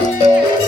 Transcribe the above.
Música